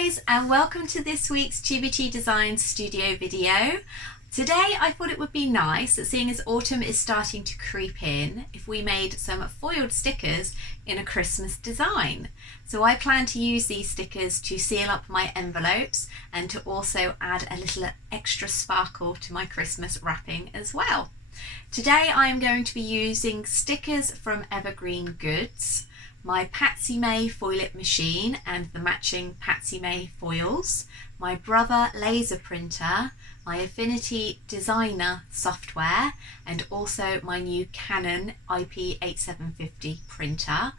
guys, and welcome to this week's TBT Design Studio video. Today I thought it would be nice, that seeing as autumn is starting to creep in, if we made some foiled stickers in a Christmas design. So I plan to use these stickers to seal up my envelopes and to also add a little extra sparkle to my Christmas wrapping as well. Today I am going to be using stickers from Evergreen Goods, my Patsy May foil it machine and the matching Patsy May foils, my Brother laser printer, my Affinity designer software, and also my new Canon IP8750 printer.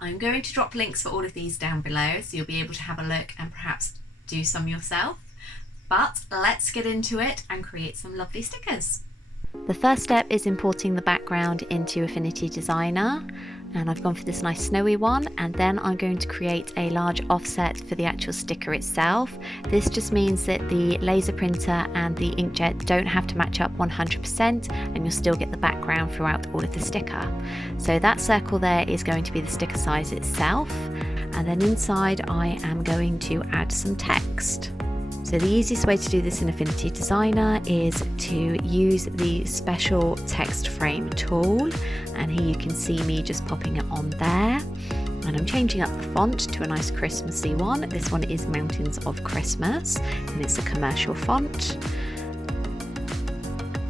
I'm going to drop links for all of these down below so you'll be able to have a look and perhaps do some yourself. But let's get into it and create some lovely stickers. The first step is importing the background into Affinity Designer, and I've gone for this nice snowy one, and then I'm going to create a large offset for the actual sticker itself. This just means that the laser printer and the inkjet don't have to match up 100% and you'll still get the background throughout all of the sticker. So that circle there is going to be the sticker size itself, and then inside I am going to add some text. So the easiest way to do this in Affinity Designer is to use the special text frame tool, and here you can see me just popping it on there, and I'm changing up the font to a nice Christmassy one. This one is Mountains of Christmas and it's a commercial font,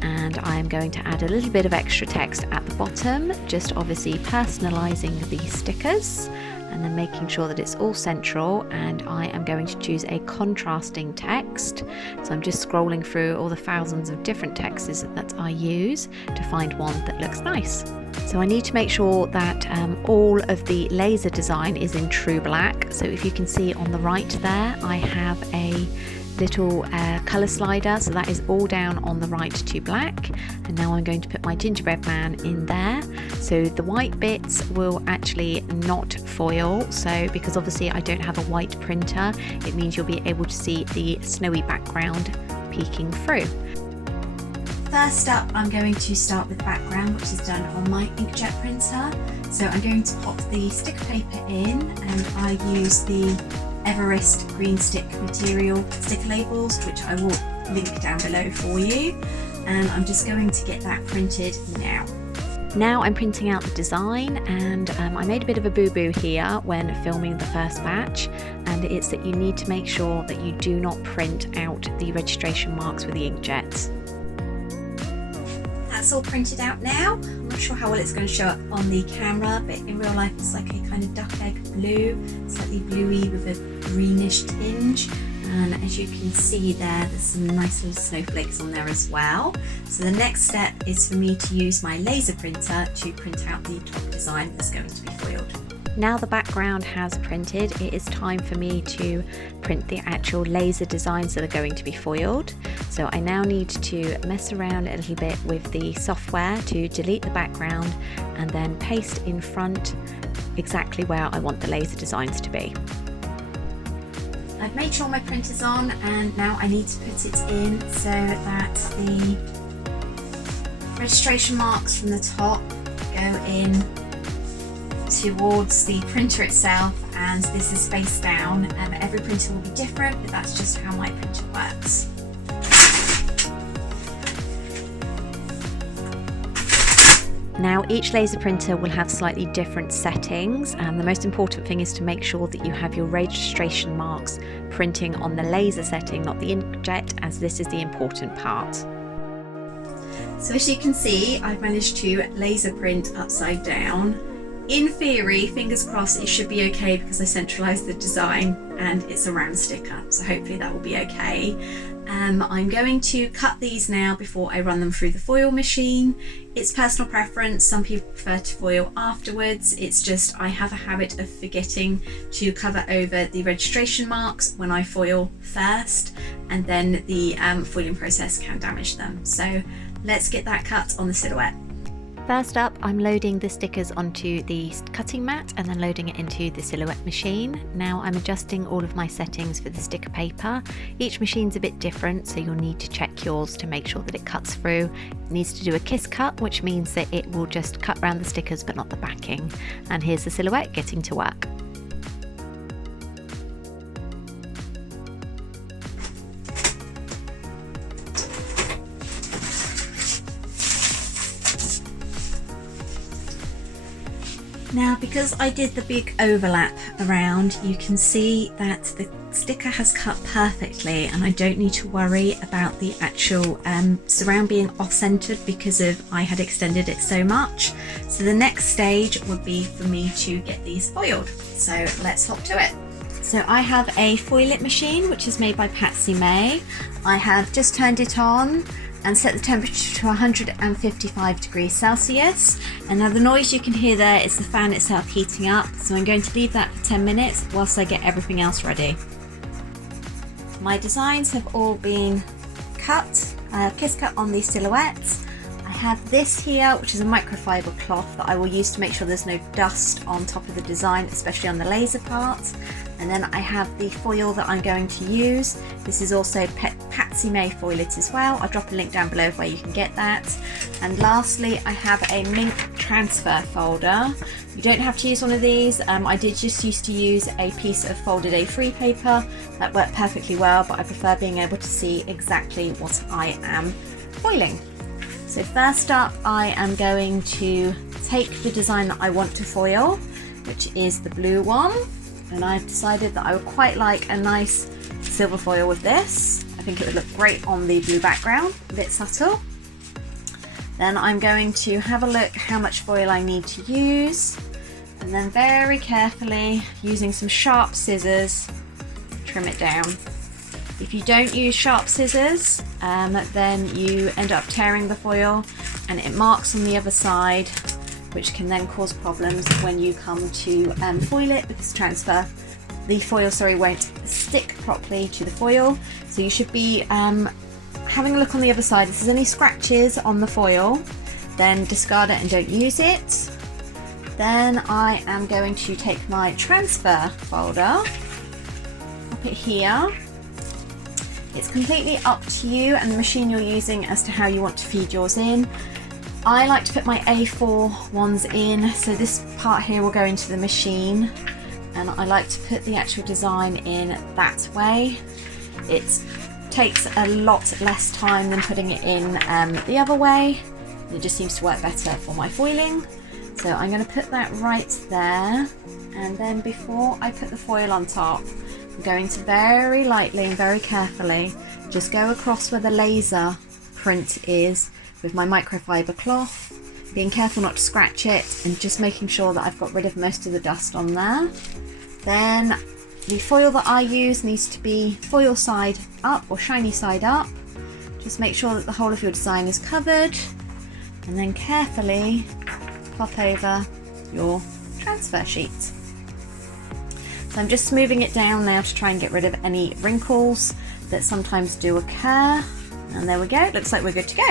and I'm going to add a little bit of extra text at the bottom, just obviously personalizing the stickers and then making sure that it's all central, and I am going to choose a contrasting text. So I'm just scrolling through all the thousands of different texts that I use to find one that looks nice. So I need to make sure that all of the laser design is in true black. So if you can see on the right there, I have a little colour slider, so that is all down on the right to black, and now I'm going to put my gingerbread man in there. So the white bits will actually not foil, so because obviously I don't have a white printer, it means you'll be able to see the snowy background peeking through. First up, I'm going to start with background, which is done on my inkjet printer. So I'm going to pop the sticker paper in, and I use the Everest green stick material sticker labels, which I will link down below for you, and I'm just going to get that printed now. Now I'm printing out the design, and I made a bit of a boo-boo here when filming the first batch, and it's that you need to make sure that you do not print out the registration marks with the inkjets. That's all printed out now. I'm not sure how well it's going to show up on the camera, but in real life it's like a kind of duck egg blue, slightly bluey with a greenish tinge, and as you can see there's some nice little snowflakes on there as well. So the next step is for me to use my laser printer to print out the top design that's going to be foiled. Now the background has printed, it is time for me to print the actual laser designs that are going to be foiled. So I now need to mess around a little bit with the software to delete the background and then paste in front exactly where I want the laser designs to be. I've made sure my printer's on, and now I need to put it in so that the registration marks from the top go in towards the printer itself, and this is face down. Every printer will be different, but that's just how my printer works. Now each laser printer will have slightly different settings, and the most important thing is to make sure that you have your registration marks printing on the laser setting, not the inkjet, as this is the important part. So as you can see, I've managed to laser print upside down. In theory, fingers crossed, it should be okay because I centralised the design and it's a round sticker, so hopefully that will be okay. I'm going to cut these now before I run them through the foil machine. It's personal preference, some people prefer to foil afterwards. It's just I have a habit of forgetting to cover over the registration marks when I foil first, and then the foiling process can damage them. So let's get that cut on the silhouette. First up, I'm loading the stickers onto the cutting mat and then loading it into the silhouette machine. Now I'm adjusting all of my settings for the sticker paper. Each machine's a bit different, so you'll need to check yours to make sure that it cuts through. It needs to do a kiss cut, which means that it will just cut around the stickers but not the backing. And here's the silhouette getting to work. Now, because I did the big overlap around, you can see that the sticker has cut perfectly, and I don't need to worry about the actual surround being off-centered because I had extended it so much. So the next stage would be for me to get these foiled. So let's hop to it. So I have a foil it machine which is made by Patsy May. I have just turned it on and set the temperature to 155 degrees Celsius. And now the noise you can hear there is the fan itself heating up. So I'm going to leave that for 10 minutes whilst I get everything else ready. My designs have all been cut, kiss cut on these silhouettes. I have this here, which is a microfiber cloth that I will use to make sure there's no dust on top of the design, especially on the laser parts. And then I have the foil that I'm going to use. This is also Patsy May foil it as well. I'll drop a link down below where you can get that. And lastly, I have a mink transfer folder. You don't have to use one of these. I did just used to use a piece of folded A3 paper. That worked perfectly well, but I prefer being able to see exactly what I am foiling. So first up, I am going to take the design that I want to foil, which is the blue one. And I've decided that I would quite like a nice silver foil with this. I think it would look great on the blue background, a bit subtle. Then I'm going to have a look how much foil I need to use, and then very carefully, using some sharp scissors, trim it down. If you don't use sharp scissors, then you end up tearing the foil and it marks on the other side, which can then cause problems when you come to foil it, because the foil won't stick properly to the foil. So you should be having a look on the other side. If there's any scratches on the foil, then discard it and don't use it. Then I am going to take my transfer folder, pop it here. It's completely up to you and the machine you're using as to how you want to feed yours in. I like to put my A4 ones in, so this part here will go into the machine, and I like to put the actual design in that way. It takes a lot less time than putting it in the other way. It just seems to work better for my foiling. So I'm going to put that right there, and then before I put the foil on top, I'm going to very lightly and very carefully just go across where the laser print is with my microfiber cloth, being careful not to scratch it and just making sure that I've got rid of most of the dust on there. Then the foil that I use needs to be foil side up or shiny side up. Just make sure that the whole of your design is covered, and then carefully pop over your transfer sheet. So I'm just smoothing it down now to try and get rid of any wrinkles that sometimes do occur. And there we go, it looks like we're good to go.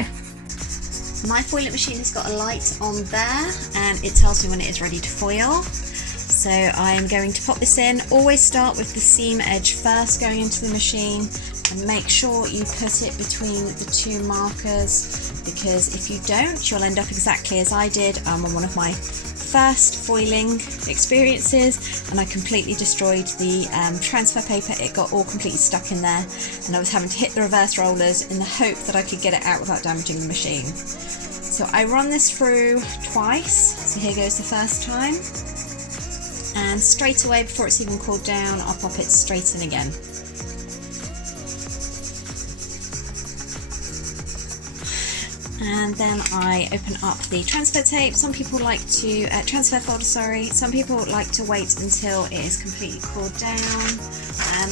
My foiling machine has got a light on there and it tells me when it is ready to foil. So I'm going to pop this in. Always start with the seam edge first going into the machine, and make sure you put it between the two markers, because if you don't, you'll end up exactly as I did on one of my first foiling experiences, and I completely destroyed the transfer paper. It got all completely stuck in there, and I was having to hit the reverse rollers in the hope that I could get it out without damaging the machine. So I run this through twice. So here goes the first time, and straight away before it's even cooled down, I'll pop it straight in again. And then I open up the transfer tape. Some people like to transfer folder, sorry. Some people like to wait until it is completely cooled down.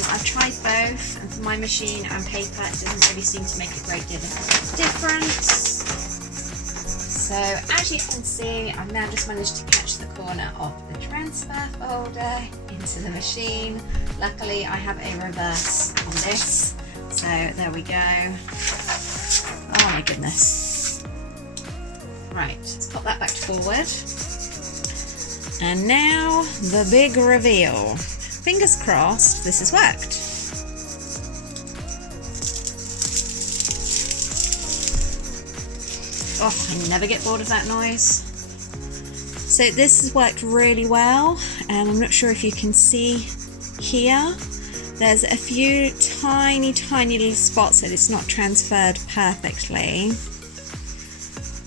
I've tried both, and for my machine and paper, it doesn't really seem to make a great deal of difference. So as you can see, I've now just managed to catch the corner of the transfer folder into the machine. Luckily, I have a reverse on this, so there we go. Oh my goodness. Right, let's pop that back forward. And now the big reveal. Fingers crossed this has worked. Oh, I never get bored of that noise. So this has worked really well, and I'm not sure if you can see here. There's a few tiny little spots that it's not transferred perfectly,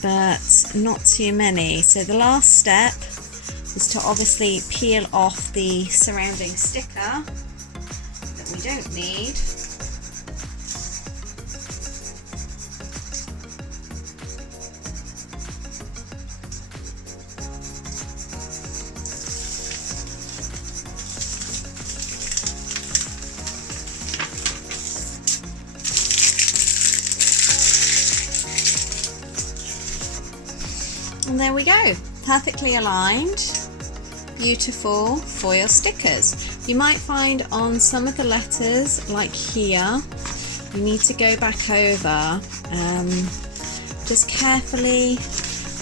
but not too many. So the last step is to obviously peel off the surrounding sticker that we don't need. And there we go, perfectly aligned, beautiful foil stickers. You might find on some of the letters, like here, you need to go back over, just carefully,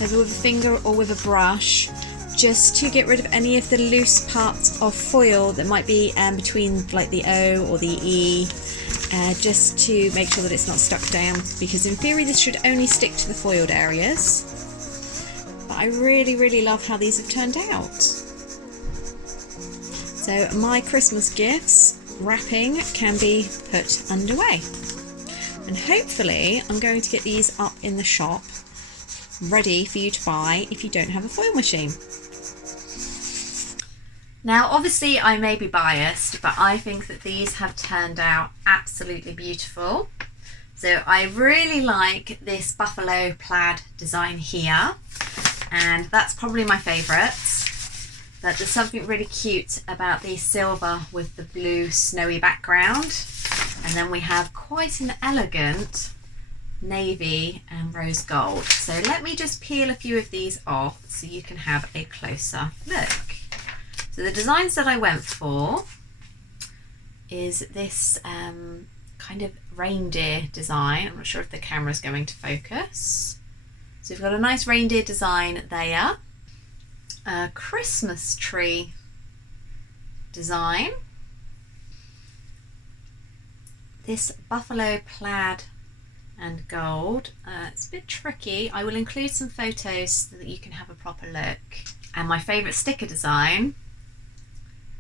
maybe with a finger or with a brush, just to get rid of any of the loose parts of foil that might be between like the O or the E, just to make sure that it's not stuck down, because in theory this should only stick to the foiled areas. I really love how these have turned out. So my Christmas gifts wrapping can be put underway. And hopefully I'm going to get these up in the shop ready for you to buy if you don't have a foil machine. Now obviously I may be biased, but I think that these have turned out absolutely beautiful. So I really like this buffalo plaid design here. And that's probably my favourite, but there's something really cute about the silver with the blue snowy background, and then we have quite an elegant navy and rose gold. So let me just peel a few of these off so you can have a closer look. So the designs that I went for is this kind of reindeer design. I'm not sure if the camera's going to focus. So we've got a nice reindeer design there, a Christmas tree design, this buffalo plaid and gold. It's a bit tricky. I will include some photos so that you can have a proper look. And my favourite sticker design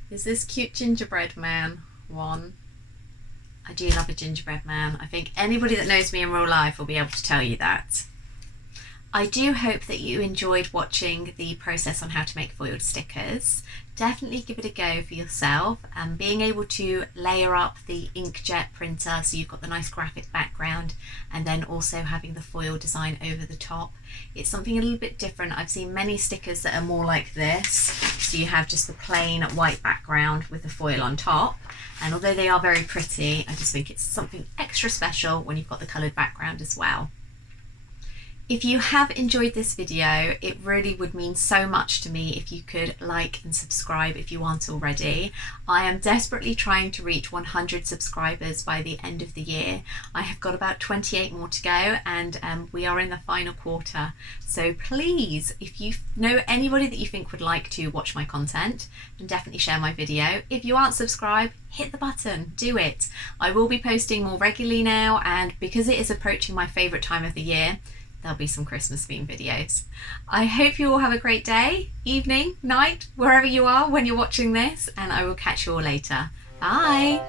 is this cute gingerbread man one. I do love a gingerbread man. I think anybody that knows me in real life will be able to tell you that. I do hope that you enjoyed watching the process on how to make foiled stickers. Definitely give it a go for yourself, and being able to layer up the inkjet printer so you've got the nice graphic background, and then also having the foil design over the top. It's something a little bit different. I've seen many stickers that are more like this, so you have just the plain white background with the foil on top, and although they are very pretty, I just think it's something extra special when you've got the coloured background as well. If you have enjoyed this video, it really would mean so much to me if you could like and subscribe if you aren't already. I am desperately trying to reach 100 subscribers by the end of the year. I have got about 28 more to go, and we are in the final quarter. So please, if you know anybody that you think would like to watch my content, then definitely share my video. If you aren't subscribed, hit the button, do it. I will be posting more regularly now, and because it is approaching my favourite time of the year, there'll be some Christmas themed videos. I hope you all have a great day, evening, night, wherever you are when you're watching this, and I will catch you all later. Bye!